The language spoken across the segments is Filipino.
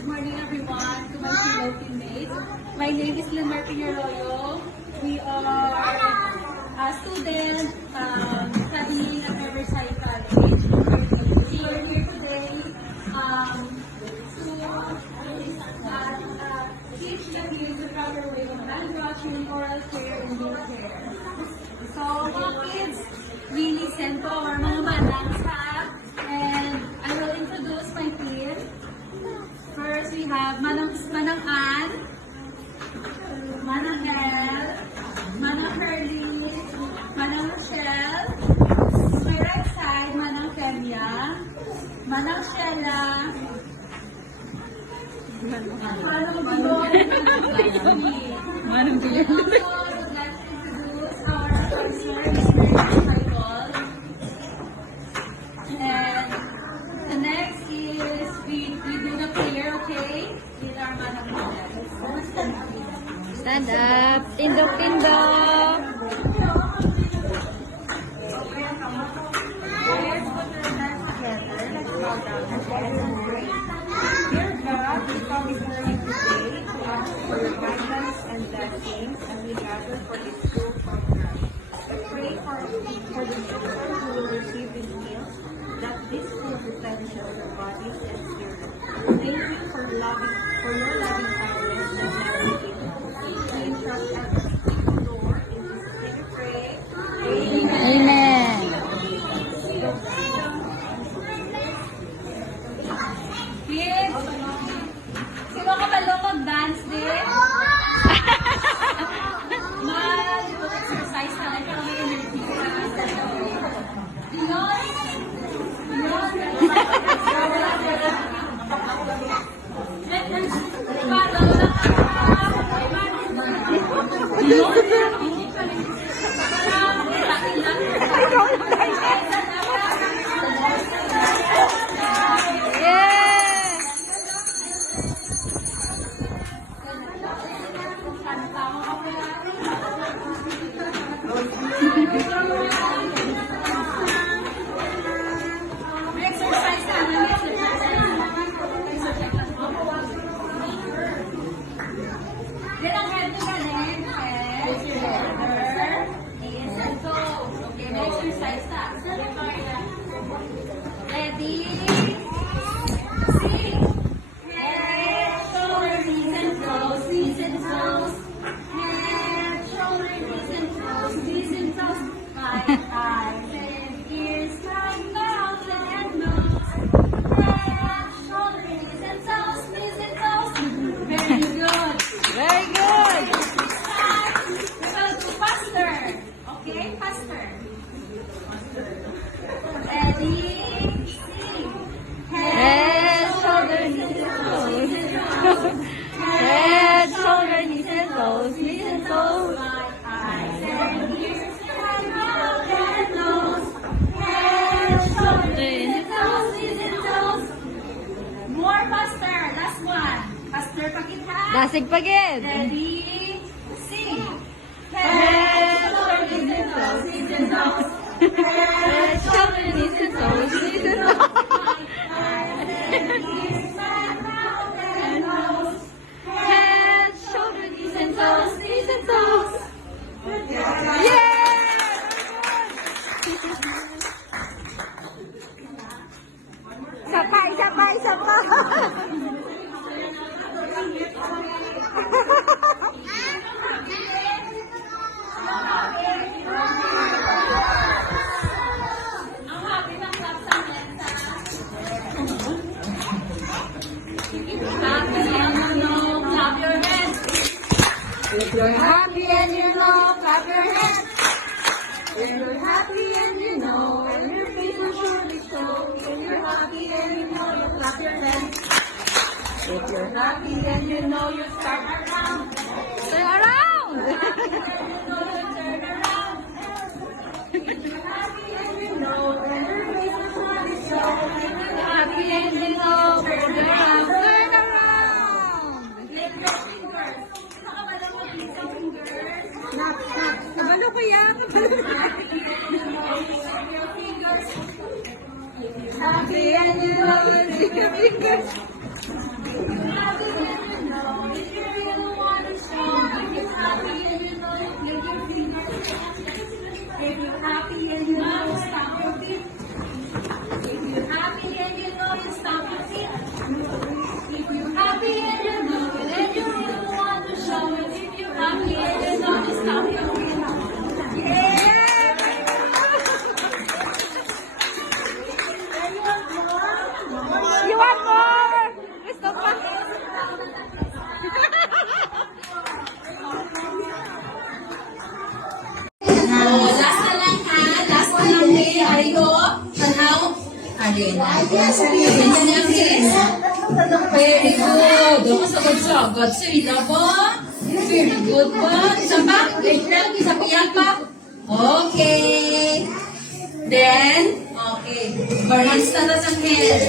Good morning, everyone, to my fellow teammates. My name is Limar Pinarroyo. We are a student studying at Riverside College. We are here today to teach the kids the proper way of hand washing, oral care, and hair care. So, mga kids, we listen to our mga manang ha, and I will introduce my team. First, we have Manang Ann, Manang Hel, Manang Curly, Manang Rochelle. To my right side, Manang Kenya, Manang Sheila, Manang Bilon, Manang Bilon. And also, I would like to introduce our sponsor, Mr. Michael. And the next is we do the prayer, okay? With our Manang Hel. Stand up. Tindok, tindok. Let's put our hands together. Let's bow down and pray. Dear God, we come before you today to ask for your guidance and blessings as we gather for this school program. I pray for the children who will receive this meal, that this food replenishes their bodies and spirits. Thank you for your loving kindness that never gives. We entrust every door in this name we pray. Amen. Kids, sino ka ba mag-dance din? Mag-exercise na lang kami energy. Diyon? Ready? Sing! Head, shoulder, knees and toes, knees and toes. Head, shoulder, knees and toes, knees and toes. Eyes and ears, mouth and nose. Head, shoulder, knees and toes, knees and toes. Very good. Very good. We're going to faster. Okay, faster. Ready? Sing. Head, shoulder, knees and toes. Head, shoulder, knees and toes. Knees and toes. Eyes and ears, mouth and nose. Head, shoulder, knees and toes, knees and toes. More faster. Last one. Faster pa kita. Dasig pagid. Ready? Sing. Head, shoulder, knees and toes, knees and toes. Head, shoulder, knees and toes. Knees and toes. Head, shoulder, knees and toes. Knees and toes. Yeah! Sapa, sapa, sapa. Ang happy ng clap sa mesa. Happy and you know, clap your hands. If you're happy and you know, clap your hands. If you're happy and you know, and your face will surely show. If you're happy and you know, you clap your hands. If you're happy and you know, you start around. Turn around. Turn around. If you're happy and you know, and your face will surely show. If you're Happy and you know, turn around. Turn around. lift your fingers. Saka ba lang mag-lift yung fingers? Snap, snap. Kabalo kaya? Happy and you know, Happy and you know, Arena. Ganyan niya, sis. Very good. Doon ka sagad-sagad. Sila ba? Very good ba? Isa pa? Isa pa yan pa? Okay. Then, okay. Balance na na sa head.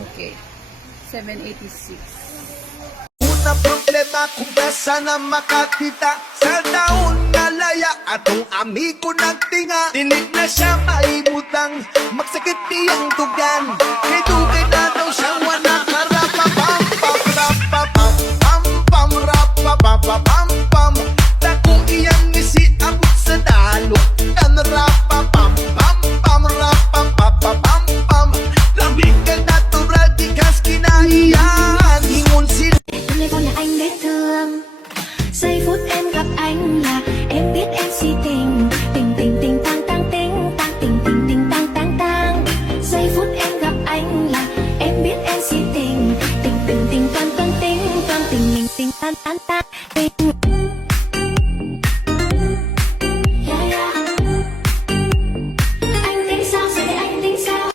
Okay. 786. Una problema kung besa na makakita sa taon nga laya atong amigo nagtinga dinig na siya maibutang magsakit niyang tugan kay dugay na daw siyang wana karapapam pam pam pam rapapapam pam dako iyang ngisi abot sa dalo kan rapapam pam pam rapapapam pam labing ka natural di kas kinaiyan ingon sila. Hôm nay con là anh dễ thương. Giây phút em gặp anh là em biết em si tình. Tình tình tình tang tang tình tang tình tình tình tang tang tang. Giây phút em gặp anh là em biết em si tình. Tình tình tình toan toan tình toan tình mình tình tan tan tan tình. Yeah, yeah. Anh tính sao giờ đây anh tính sao?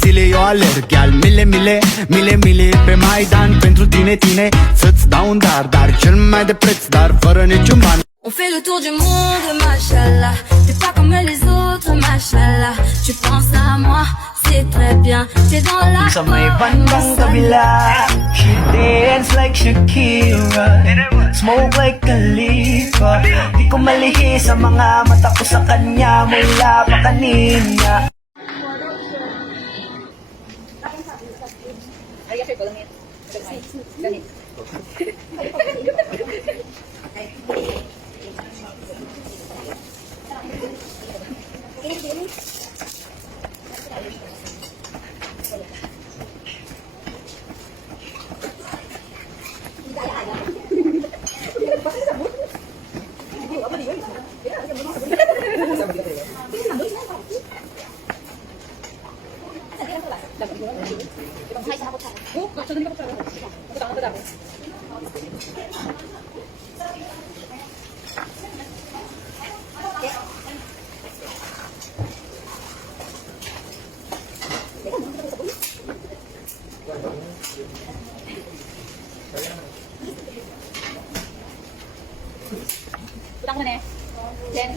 Zile eu alerg al mile pe Maidan pentru tine să-ți dau un dar cel mai de preț, dar fără niciun ban. On fait le tour du monde, machallah. T'es pas comme les autres, machallah. Tu penses à moi, c'est très bien. T'es dans la Sa may bandang kabila, she dance like Shakira, smoke like Khalifa. Di ko malihi sa mga mata ko sa kanya mula pa kanina. Utang mo na eh. Then,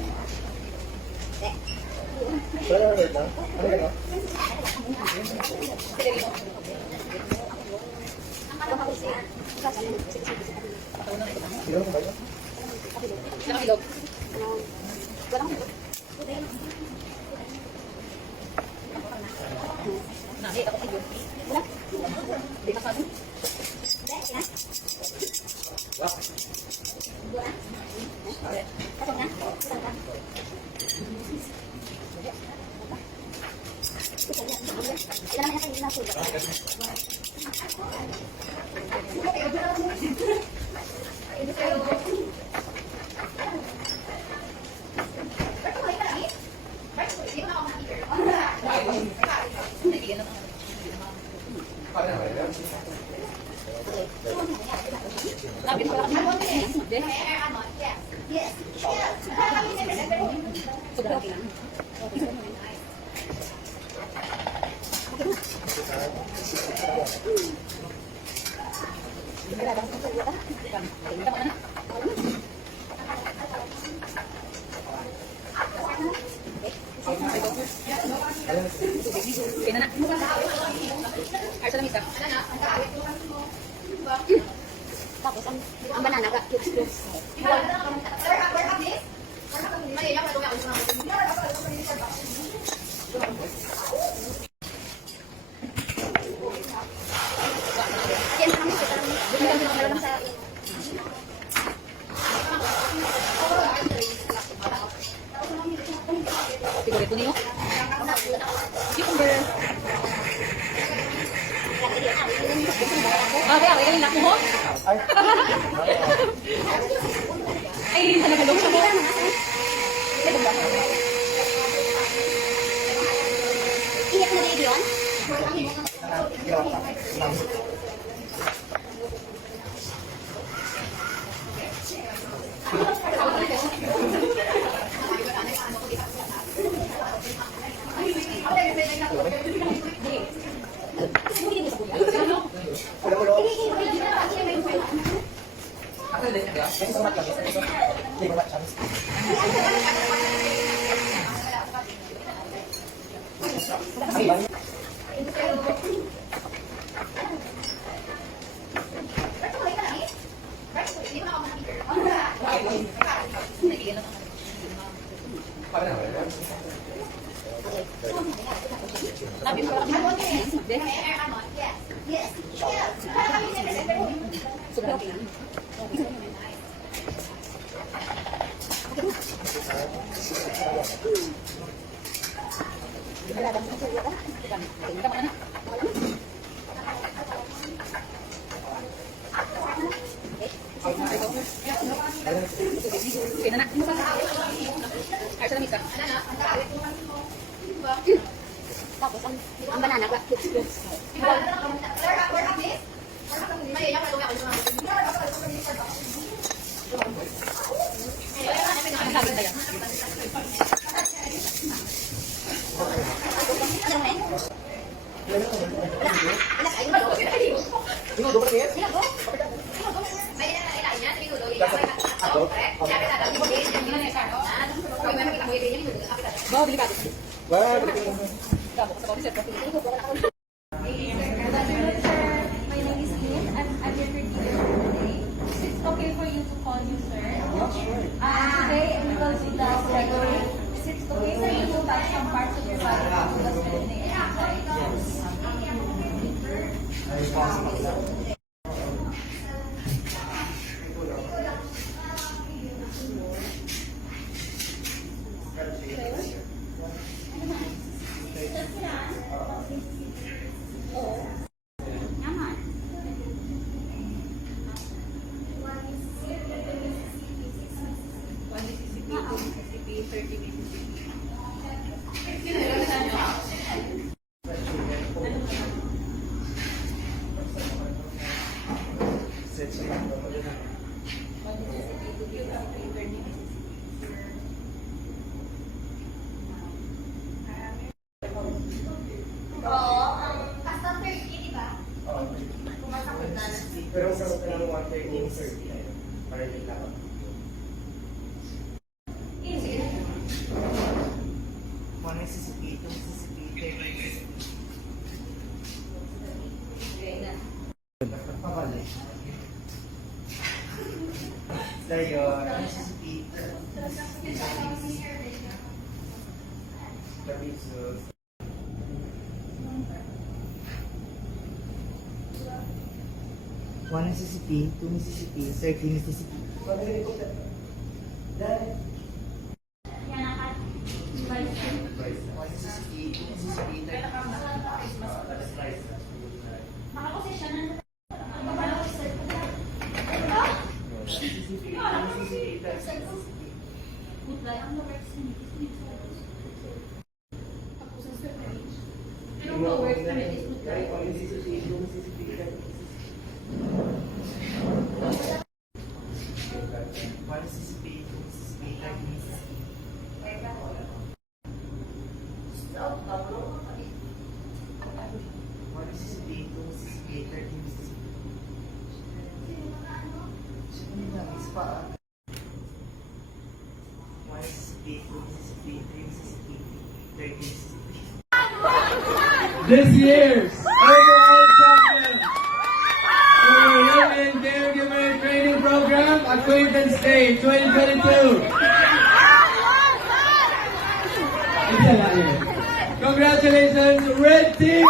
tapos ang banana ka, cubes. Siguro kunin mo. Cucumber. mo? Ay, talaga siya mo. Iyak na baby yun? Tapos ang banana ko. My name is Kim. I'm your caregiver today. Is it okay for you to call you sir? Yeah, sure. Today we will do the surgery. Is it okay for you to touch some parts of your body to do the strengthening exercise? Pero sa ng 130 para hindi lang. One is CCP, two is CCP, Pabalik. Dayo, CCP. Tapos, one Mississippi, two Mississippi, 13 Mississippi. One Mississippi, two Mississippi, 1 Mississippi, 2 Mississippi, 13 Mississippi. One Mississippi, 2 Mississippi, 13 Mississippi. Sino na, is pa? 1 Mississippi, 2 Mississippi, 3 Mississippi, 13 Mississippi. This year's overall champion for Women Caregiver Training Program, Acquaintance Day 2022. Congratulations, Red Team!